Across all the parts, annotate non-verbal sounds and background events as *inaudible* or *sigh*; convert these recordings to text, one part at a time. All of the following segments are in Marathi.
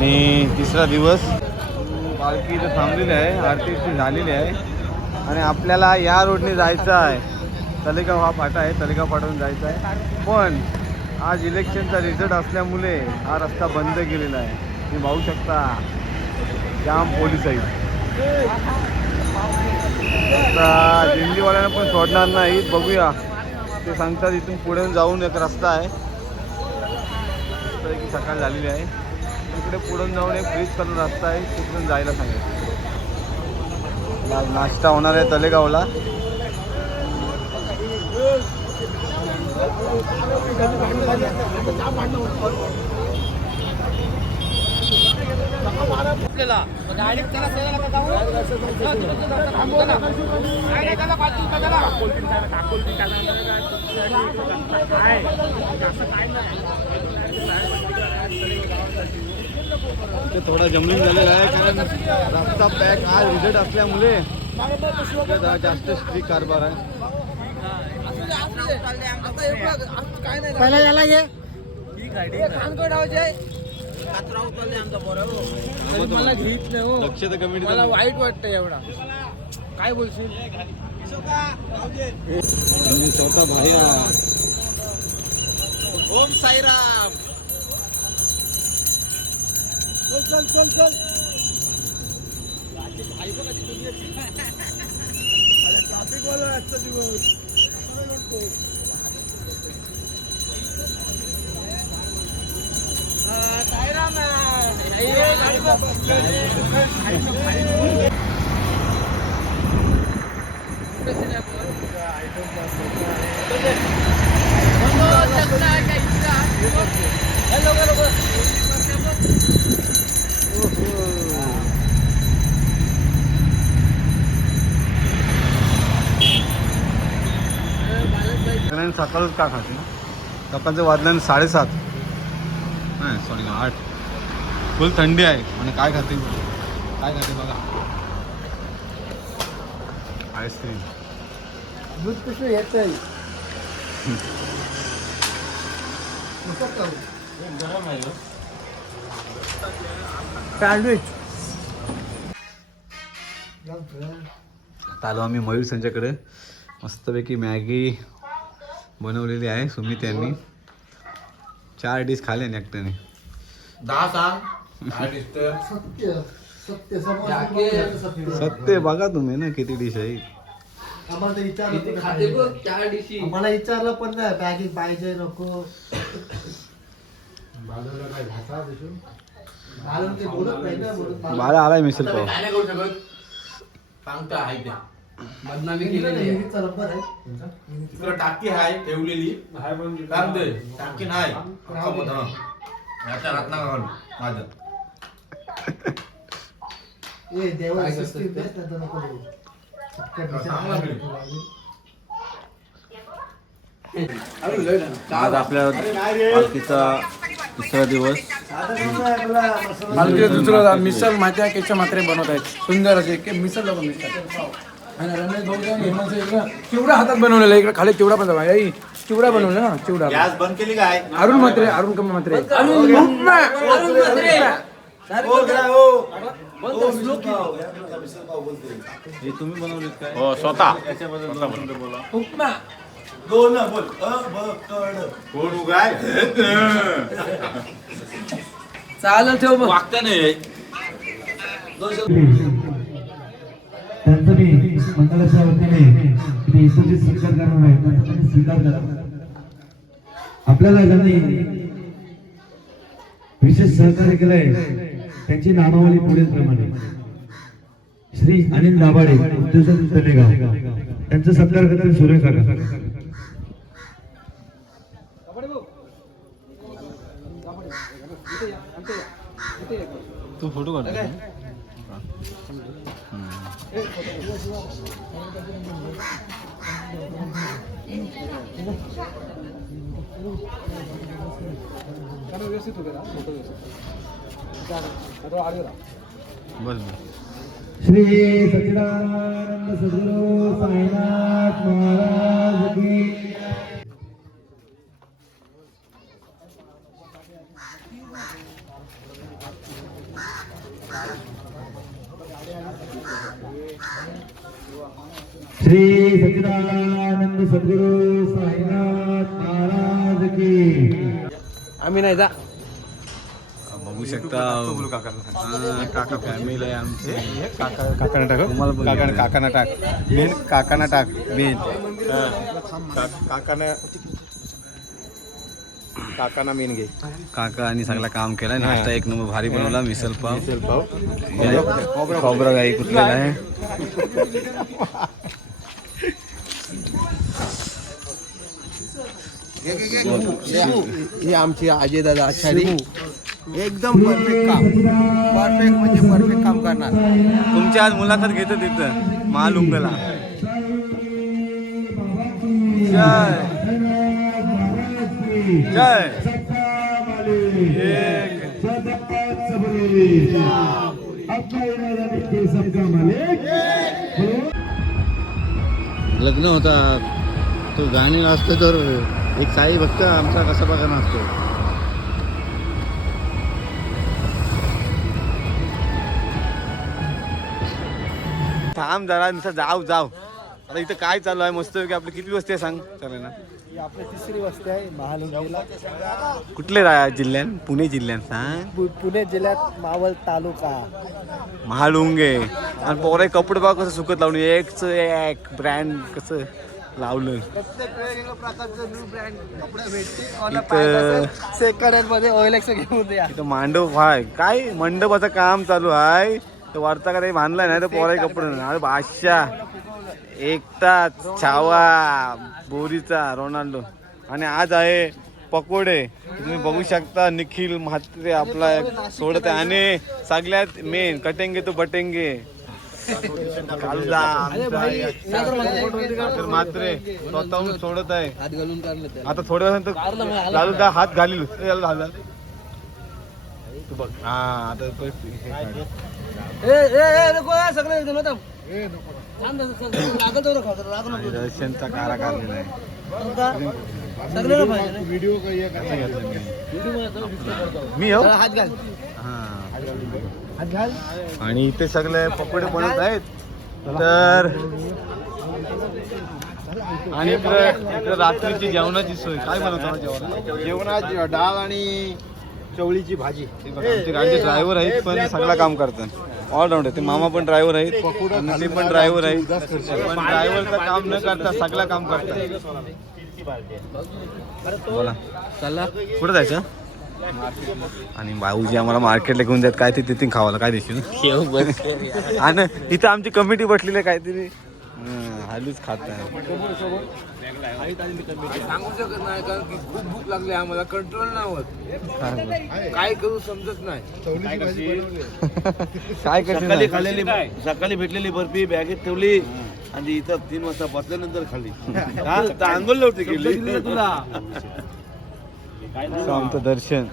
आणि तिसरा दिवस पालखी इथं थांबलेली आहे आरती इथली झालेली आहे. आणि आपल्याला या रोडने जायचं आहे. तलेगाव हा फाटा आहे तलेगाव फाटावरून जायचं आहे. पण आज इलेक्शनचा रिझल्ट असल्यामुळे हा रस्ता बंद केलेला आहे. तुम्ही पाहू शकता. जाम पोलीस आहेत. आता दिंडीवाल्यांना पण सोडणार नाही. बघूया. ते सांगतात इथून पुढे जाऊन एक रस्ता आहे. सकाळ झालेली आहे. तिकडे पुढून जाऊन एक ब्रिज करून रस्ता आहे तिकडून जायला सांगितलं नाश्ता होणार आहे तलेगावला ते थोडा जमलीन झालेला आहे कारण रस्ता पॅक आज रिझल्ट असल्यामुळे इथे जास्त स्ट्रिक कारभार आहे. पहिला याला घे. मला. हो लक्ष तर कमी मला वाईट वाटतं एवढा. काय बोलशील? स्वतः भाया ओम साईराम. चल चल चल चल. ट्रॅफिक वाला आजचा दिवस. साईराम गाडी कारण सकाळच का खाते? ना सकाळचं वाजलं साडेसात. नाही सॉरी आठ. फुल थंडी आहे. आणि काय खाते? काय खाते बघा? आईस्क्रीम दूध येत आहे. सँडविच आता आलो आम्ही मयूर संच्याकडे मस्तपैकी मॅगी बनवलेली आहे सुमित यांनी. चार डिश खाले ना एकट्याने. दहा सांग सत्य सत्य जाके- सत्य बघा. तुम्ही ना किती डिश आहे. किती विचारलं खाते पण नाही. चार डिशी आम्हाला विचारलं पण नाही बॅगी पाहिजे नको. मला- बाळा आलाय मिसल आता मी पाव सांगतो आहे त्या बदनामी केलेली आहे. तिकडे टाकी आहे ठेवलेली. कारण ते टाकी नाही. अख्खा. याच्या हात नका घालू. बोलू. आज आपल्या पालखीचा तिसरा दिवस. दुसरं मिसल माहिती आहे कशा मात्रे बनवत आहेत. सुंदर असे की मिसल लोक मिसळ आणि रमेश भाऊ जाऊन हेमंत इकडं चिवडा हातात बनवलेला आहे. इकडे खाली चिवडा पण जमा. चिवडा बनवला ना चिवडा गॅस बंद केली काय? अरुण म्हात्रे अरुण कम म्हात्रे. अरुण हे तुम्ही बनवलीत काय? हो स्वतः. त्याच्याबद्दल बोला. उपमा. चालेल ठेव मग. वागता नाही. त्यांचं मी मंडळाच्या वतीने इथे इथं सत्कार करणार आहे स्वीकार करा. आपल्याला ज्यांनी विशेष सहकार्य केलंय त्यांची नामावली पुढील प्रमाणे श्री अनिल दाभाडे उद्योजक तलेगाव त्यांचं सत्कार करतील सूर्य काका तू फोटो काढ. व्यवस्थित होते ना फोटो व्यवस्थित बस श्री सच्चिदानंद सद्गुरु साईनाथ महाराज की श्री सच्चिदानंद सद्गुरु साईनाथ महाराज की. आम्ही नाही जा. बघू शकता काका फॅमिली आहे आमचे. काकाने टाक? काकाने. काकाना टाक. मेन काकाना टाक मेन. काकाने काकाना मेन घे. काका आणि सगळं काम केलंय. नाश्ता एक नंबर भारी बनवला मिसल पाव. चल पाव. खोबरं गाई कुठलेला आहे? *laughs* ही आमची अजय दादा आचारी. एकदम परफेक्ट काम. परफेक्ट म्हणजे परफेक्ट काम करणार. तुमची आज मुलाखत घेतो तिथं महालुंगला. जय. जय. एक. लग्न होता तो गाणी असतं तर एक साई भक्त आमचा कसा बघा नसतो थांब जरा नुसतं जाऊ जाऊ. आता इथं काय चालू आहे? मस्त की आपली किती वस्ती आहे सांग? चालेल ना. ही आपली तिसरी वस्ती आहे महालुंगीला. कुठले रा जिल्ह्यात? पुणे जिल्ह्यात सांग. पु- पुणे जिल्ह्यात मावळ तालुका. महालुंगे. आणि पोरे कपडे बघ कसं सुकत लावून. एकच एक ब्रँड कसं. लावलं सेकंड हँडमध्ये घेऊन इथं मांडव हाय काय मंडपाचं काम चालू आहे तर वरचा का बांधलाय नाही तर पोराय कपडे बादशाह. एकटा छावा बोरीचा रोनाल्डो. आणि आज आहे पकोडे. तुम्ही बघू शकता निखिल म्हात्रे आपला सोडत आहे. आणि सगळ्यात मेन कटेंगे तो बटेंगे. कालुदा स्वतःहून सोडत आहे. हात घालून काढलं आता थोड्या वेळानंतर लालू दा हात घालील. तू बघ. हा आता हे. आणि दर्शनचा कारा काढलेला आहे. व्हिडिओ मी. हो? हात घाल. हा. आणि इथे सगळे पकोडे बनवत आहेत. तर आणि इकडे रात्रीची जेवणाची सोय. काय बनवतो जेवण जेवणात? डाळ आणि चवळीची भाजी. गाडीचे ड्रायव्हर आहेत पण सगळं काम करतात. ऑलराऊंडर ते मामा पण ड्रायव्हर आहेत आणि ते पण ड्रायव्हर आहेत पण ड्रायव्हरचं काम न करता सगळं काम करतात. बोला. चला कुठं जायचं? आणि भाऊजी आम्हाला मार्केटला घेऊन जात काय ते तिथे खावायला काय देशील आणि इथं आमची कमिटी बसलेली आहे काहीतरी. हं, हल्लीच खात आहे. सांगू शकत नाही कारण की खूप भूक लागली आम्हाला कंट्रोल नाही होत काय करू समजत नाही. *laughs* काय करते सकाळी खाल्लेली सकाळी भेटलेली बर्फी बॅगेत ठेवली आणि इथं तीन वाजता बसल्यानंतर खाल्ली. *laughs* तर आंघोळ नव्हती केली. तुला. *laughs* असं आमचं दर्शन.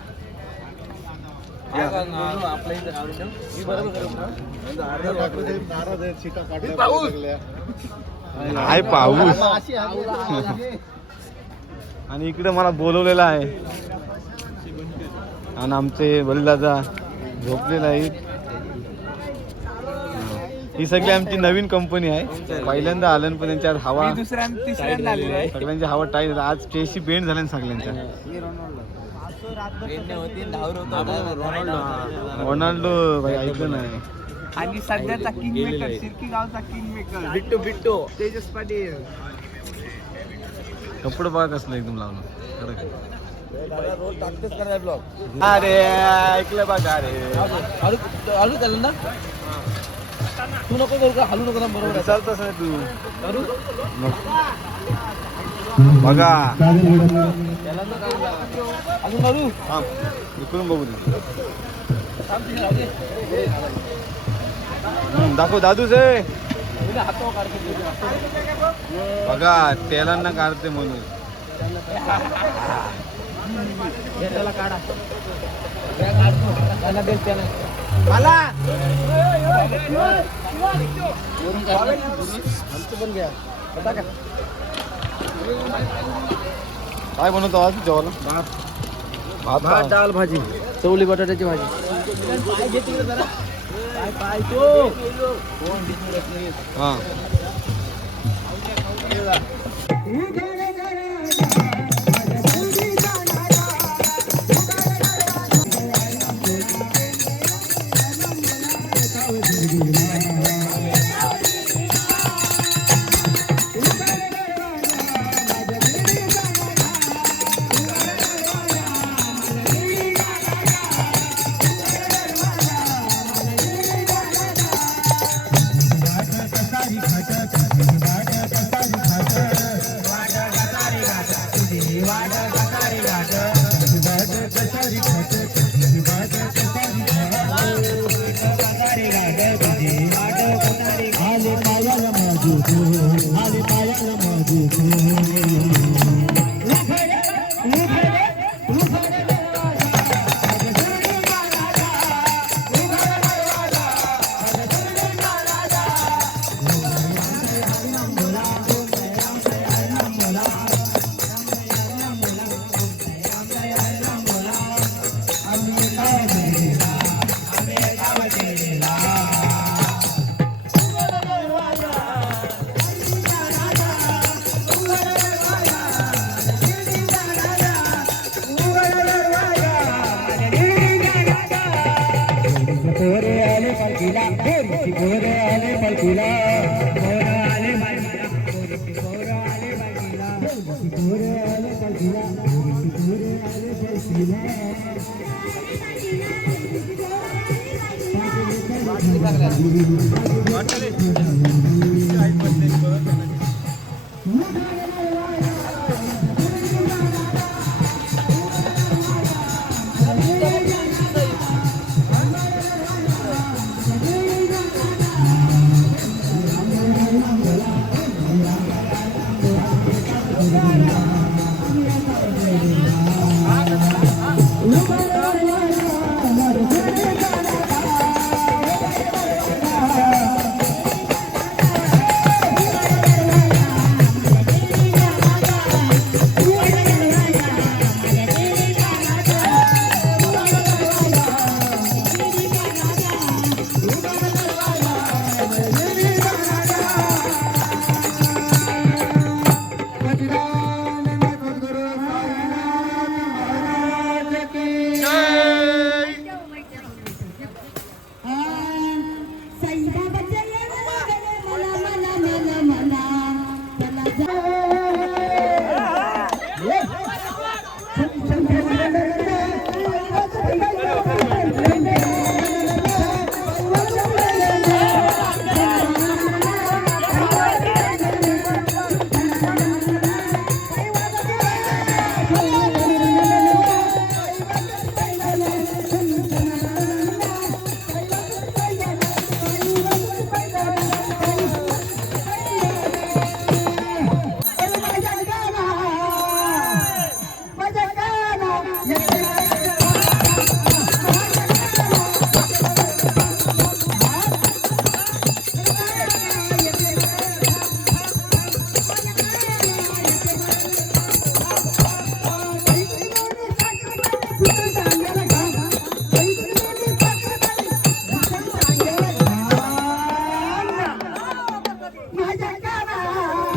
आहे पाऊस. आणि इकडे मला बोलवलेला आहे. आणि आमचे बलिदादा झोपलेला आहे. ही सगळी आमची नवीन कंपनी आहे. पहिल्यांदा आलं पण त्यांच्यात हवा तिसऱ्यांदा आलेलो आहे. सगळ्यांची हवा टाईट झाली. आज टेशी बेंड झाल्या ना सगळ्यांच्या. रोनाल्डो भाई ऐकलं नाही. आणि सध्याचा किंग मेकर सिरकी गावचा किंग मेकर बिट्टो बिट्टो तेजस पाटील. कपडे बघा कसलं एकदम लावलं. अरे ऐकलं बघा रे. हलू हलू त्याला ना? तू नको करू का? हलू नको ना बरोबर आहे. विचारतोस ना तू. करू बघा. अजून करू इकडून बघू दाखव दादूच. आहे बघा तेलांना काढते म्हणून. त्याला काढा. मला काय बनवतो आज जेवायला? भात भात डाळ. भाजी. चवली बटाट्याची भाजी. हा. 哎。Gracias.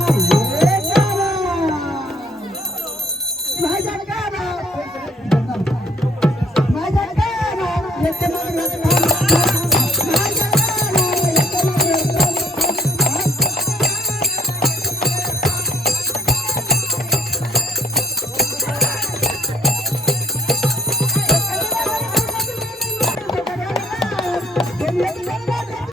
माझ्या